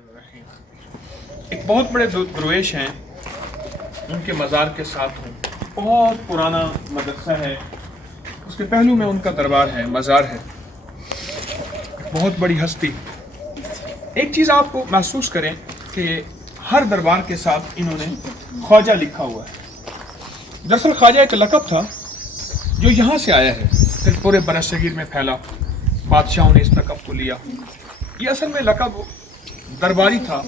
الرحیم۔ ایک بہت بڑے درویش ہیں، ان کے مزار کے ساتھ ہوں، بہت پرانا مدرسہ ہے، اس کے پہلو میں ان کا دربار ہے، مزار ہے، بہت بڑی ہستی۔ ایک چیز آپ کو محسوس کریں کہ ہر دربار کے ساتھ انہوں نے خواجہ لکھا ہوا ہے۔ دراصل خواجہ ایک لقب تھا جو یہاں سے آیا ہے، پھر پورے برصغیر میں پھیلا، بادشاہوں نے اس لقب کو لیا۔ یہ اصل میں لقب درباری تھا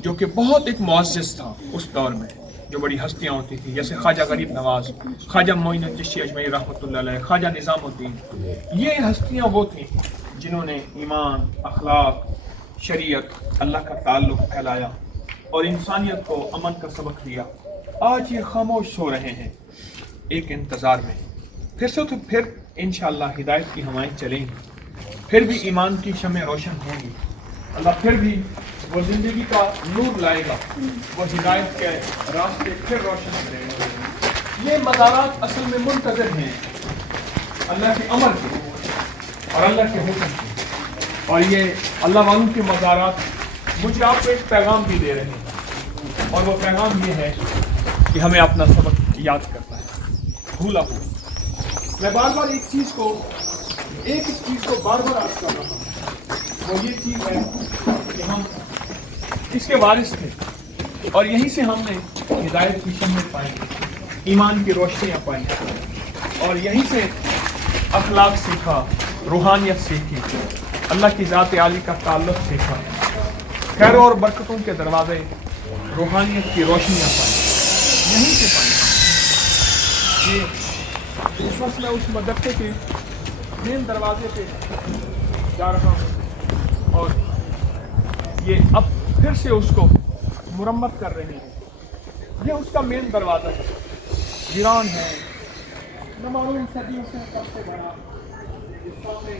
جو کہ بہت ایک معزز تھا اس دور میں، جو بڑی ہستیاں ہوتی تھیں، جیسے خواجہ غریب نواز، خواجہ معین الچشتی اجمیری رحمۃ اللہ علیہ، خواجہ نظام الدین۔ یہ ہستیاں وہ تھیں جنہوں نے ایمان، اخلاق، شریعت، اللہ کا تعلق پھیلایا اور انسانیت کو امن کا سبق دیا۔ آج یہ خاموش سو رہے ہیں ایک انتظار میں، پھر انشاءاللہ ہدایت کی ہوائیں چلیں گی، پھر بھی ایمان کی شمع روشن ہوں گی، اللہ پھر بھی وہ زندگی کا نور لائے گا، وہ ہدایت کے راستے پھر روشن کرے گا۔ یہ مزارات اصل میں منتظر ہیں اللہ کے امر کے اور اللہ کے حکم کے، اور یہ اللہ والوں کے مزارات مجھے آپ کو ایک پیغام بھی دے رہے ہیں، اور وہ پیغام یہ ہے کہ ہمیں اپنا سبق یاد کرنا ہے، بھولا ہوا۔ میں بار بار ایک چیز کو بار بار عرض کر رہا ہوں، وہ یہ چیز ہے کہ ہم اس کے وارث تھے، اور یہیں سے ہم نے ہدایت کی شمع پائی، ایمان کی روشنیاں پائی، اور یہیں سے اخلاق سیکھا، روحانیت سیکھی، اللہ کی ذات عالی کا تعلق سیکھا، خیر اور برکتوں کے دروازے، روحانیت کی روشنیاں پائی، یہیں سے پائی۔ اس وقت میں اس مدرسے کے مین دروازے پہ جا رہا ہوں، اور یہ اب پھر سے اس کو مرمت کر رہے ہیں۔ یہ اس کا مین دروازہ ہے، ویران ہے، نامعلوم صدیوں سے سب سے بڑا، سامنے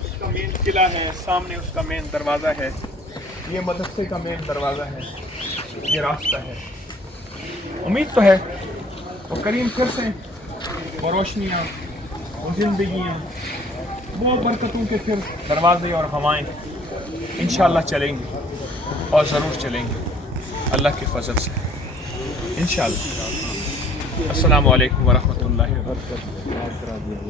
اس کا مین قلعہ ہے، سامنے اس کا مین دروازہ ہے، یہ مدرسے کا مین دروازہ ہے، یہ راستہ ہے۔ امید تو ہے وہ کریم پھر سے وہ روشنیاں، وہ زندگیاں، وہ برکتوں کے پھر دروازے اور ہوائیں انشاءاللہ چلیں گے، اور ضرور چلیں گے اللہ کے فضل سے انشاءاللہ۔ السلام علیکم ورحمۃ اللہ وبرکاتہ۔